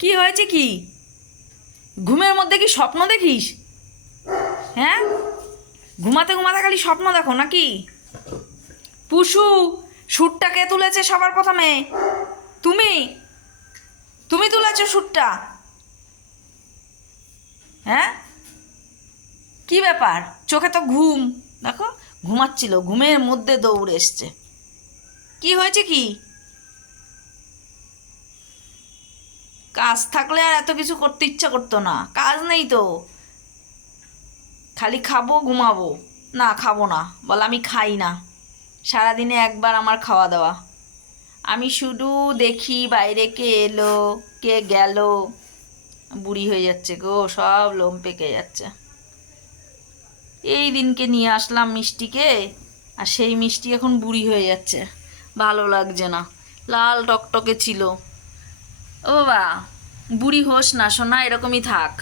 কি হয়েছে কি? ঘুমের মধ্যে কি স্বপ্ন দেখিস? হ্যাঁ, ঘুমাতে ঘুমাতে খালি স্বপ্ন দেখো নাকি? পুষু, সুরটা কে তুলেছে সবার প্রথমে? তুমি তুমি তুলেছো সুরটা? হ্যাঁ, কি ব্যাপার? চোখে তো ঘুম। দেখো, ঘুমাচ্ছিল, ঘুমের মধ্যে দৌড়ে এসছে। কি হয়েছে কি? কাজ থাকলে আর এত কিছু করতে ইচ্ছা করতো না, কাজ নেই তো, খালি খাবো ঘুমাবো। না, খাবো না, বল আমি খাই না। সারাদিনে একবার আমার খাওয়া দাওয়া। আমি শুধু দেখি বাইরে কে এলো, কে গেল। বুড়ি হয়ে যাচ্ছে গো, সব লোম পেকে যাচ্ছে। এই দিনকে নিয়ে আসলাম মিষ্টিকে, আর সেই মিষ্টি এখন বুড়ি হয়ে যাচ্ছে। ভালো লাগছে না, লাল টকটকে ছিল। ও বাবা, বুড়ি হোস না সোনা, এরকমই থাক।